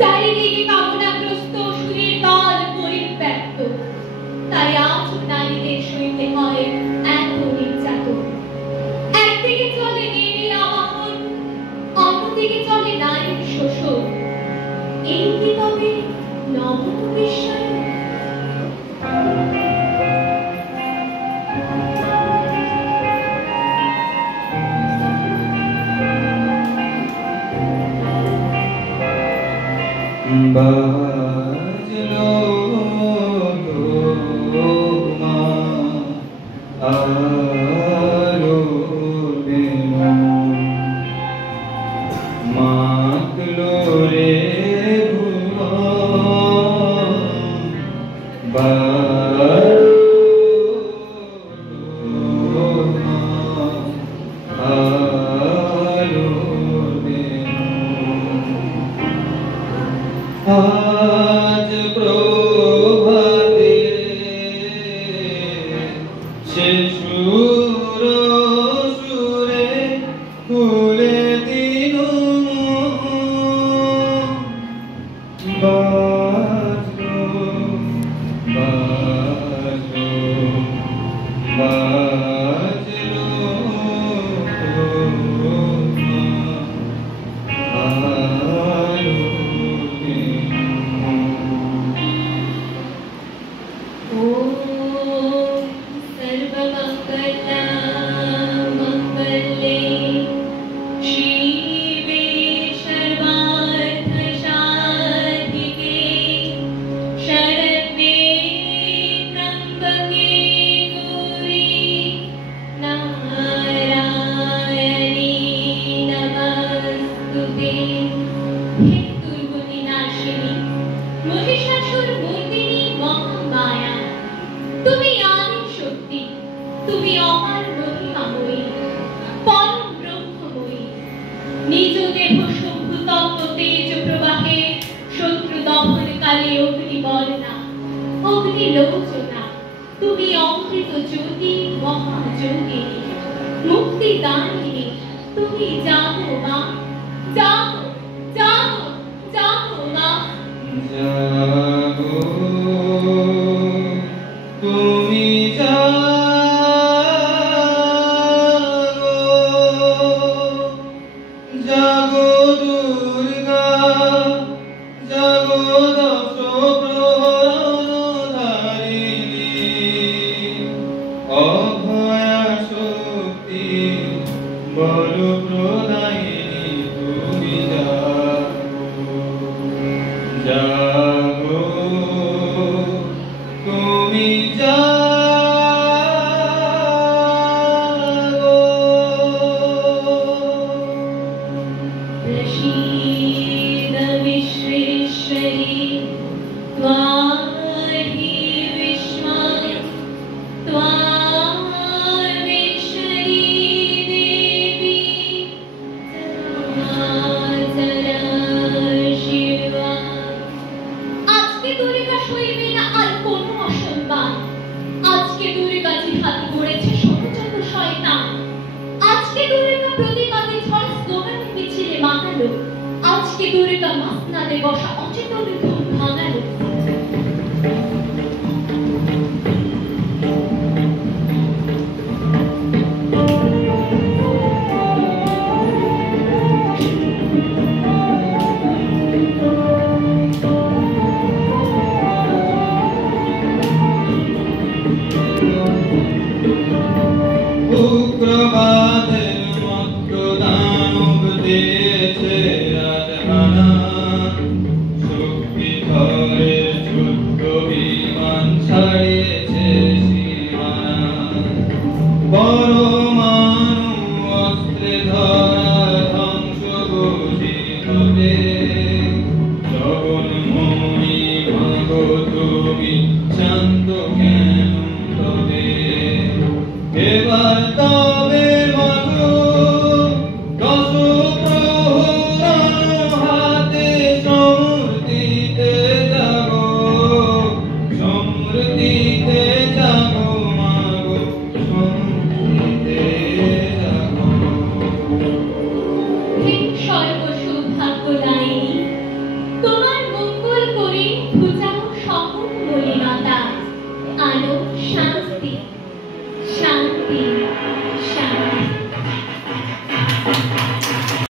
চারিদিকে কামনাগ্রস্ত সুরের দল পরিব্যক্ত, তাই আজ নারীদের সইতে হয় এত নির্যাতন। একদিকে চলে মেয়েদের আবাহন, অন্যদিকে চলে নারীর শোষণ। এই কি তবে নব বিশ্বায়ন? বাজলো তোমা আলো বেনু, মাখলো রে ভুবন, বাজলো তোমা আলো বেনু। আজ প্রভাতে সে সুর সুরে খুলে দিল, বাজলো বাজলো বাজলো তুমি অমৃত জ্যোতি মহাযোগিনী, মুক্তিদায়িনী, তুমি জাগো মা, জাগো জাগো জাগো মা, জাগো তুমি জাগো, জাগো দুর্গা, জাগো দশ অভয়া শক্তি বল প্রদায়িনী, তুমি জাগো জাগো তুমি জাগো। প্রসীদ বিশ্বেশ্বরী ত্বাহি বিস্ময়, ত্বামেশ্বরী দেবী চরাচর শিবা। আজকে দুর্গা সইবে না আর কোনো অসম্মান, আজকে দুর্গা জিহাদ করেছে ষড়যন্ত্র শয়তান, আজকে দুর্গা প্রতিবাদী ঝড় স্লোগানে মিছিলে মানালো, আজকে দুর্গা মাসনাদে বসা অচেতন ঘুম ভাঙালো। উগ্রবাদের মত্ত দানব দিয়েছে রাজহানা, শক্তি ধরের যুদ্ধ বিমান ছাড়িয়েছে সীমানা, পরমাণু অস্ত্রে ধরা ধ্বংস বুঝি হবে, জগন্ময়ী মাগো তুমি শান্ত কেন তবে, এবার তবে মাগো দশ প্রহরার হাতে সমৃদ্ধিতে জাগো, সমৃদ্ধিতে জাগো মাগো, সমৃদ্ধিতে জাগো। হে সর্বসৌভাগ্যদায়িনী, তোমার নাস্তিক